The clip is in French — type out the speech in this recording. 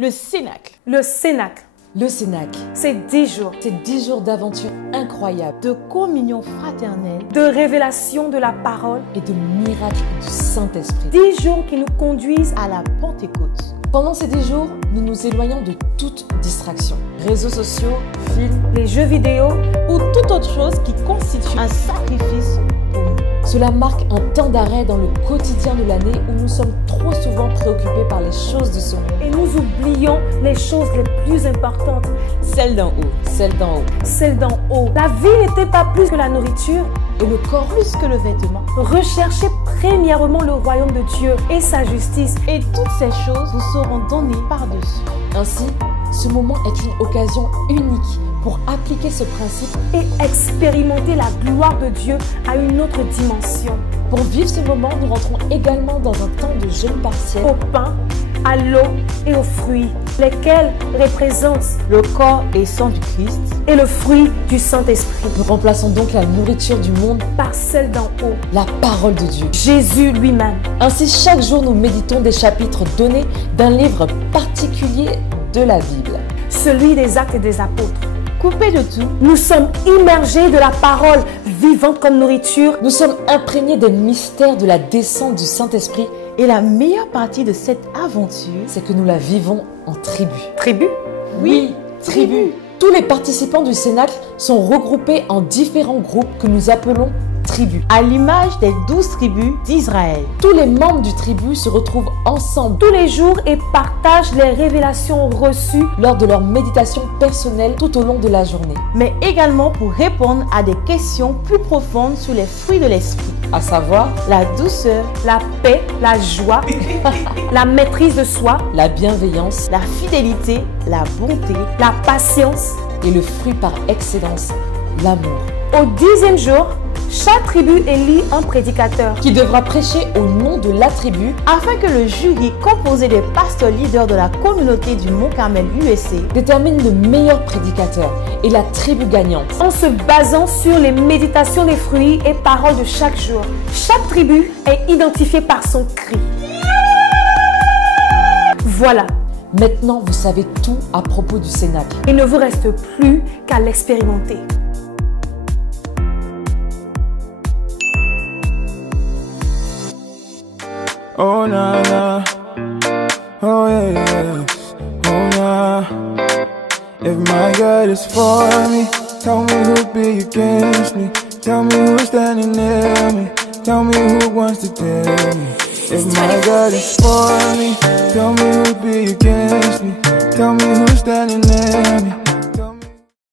Le Cénacle. Le Cénacle. Le Cénacle, C'est 10 jours c'est 10 jours d'aventure incroyables De communion fraternelle. de révélation de la parole. et de miracles du Saint-Esprit. 10 jours qui nous conduisent À la Pentecôte. Pendant ces 10 jours, nous nous éloignons de toute distraction. Réseaux sociaux, films, les jeux vidéo. Ou toute autre chose qui constitue un sacrifice pour nous. cela marque un temps d'arrêt dans le quotidien de l'année où nous sommes trop souvent préoccupés par les choses de ce monde. Et nous oublions les choses les plus importantes. Celle d'en haut. Celle d'en haut. Celles d'en haut. La vie n'était pas plus que la nourriture. Et le corps, Plus que le vêtement. Recherchez premièrement le royaume de Dieu et sa justice. Et toutes ces choses vous seront données par-dessus. ainsi, ce moment est une occasion unique pour appliquer ce principe. Et expérimenter la gloire de Dieu à une autre dimension. Pour vivre ce moment, nous rentrons également dans un temps de jeûne partiel Au pain, à l'eau et aux fruits, lesquels représentent Le corps et sang du Christ. et le fruit du Saint-Esprit. Nous remplaçons donc la nourriture du monde, Par celle d'en haut, la parole de Dieu. Jésus lui-même. Ainsi, chaque jour, nous méditons des chapitres donnés d'un livre particulier de la Bible. Celui des actes des apôtres. Coupé de tout. Nous sommes immergés de la parole vivante comme nourriture. Nous sommes imprégnés des mystères de la descente du Saint-Esprit, Et la meilleure partie de cette aventure, c'est que nous la vivons en tribu. Tribu. Oui, tribu. Tous les participants du Cénacle sont regroupés en différents groupes que nous appelons tribus. à l'image des 12 tribus d'Israël. Tous les membres du tribu se retrouvent ensemble Tous les jours et partagent les révélations reçues. lors de leur méditation personnelle tout au long de la journée, Mais également pour répondre à des questions plus profondes sur les fruits de l'esprit. à savoir La douceur, La paix, la joie, la maîtrise de soi, la bienveillance la fidélité, la bonté. la patience. et le fruit par excellence, l'amour, Au 10e jour, chaque tribu élit un prédicateur. qui devra prêcher au nom de la tribu, Afin que le jury composé des pasteurs leaders de la communauté du Mont Carmel USA détermine le meilleur prédicateur et la tribu gagnante. En se basant sur les méditations des fruits et paroles de chaque jour. Chaque tribu est identifiée par son cri. Voilà, Maintenant, vous savez tout à propos du Cénacle. il ne vous reste plus qu'à l'expérimenter. Oh na na, oh yeah, yeah. Oh na. If my God is for me, tell me who'd be against me. Tell me who's standing near me. Tell me who wants to tell me. If my God is for me, tell me who'd be against me. Tell me who's standing near me.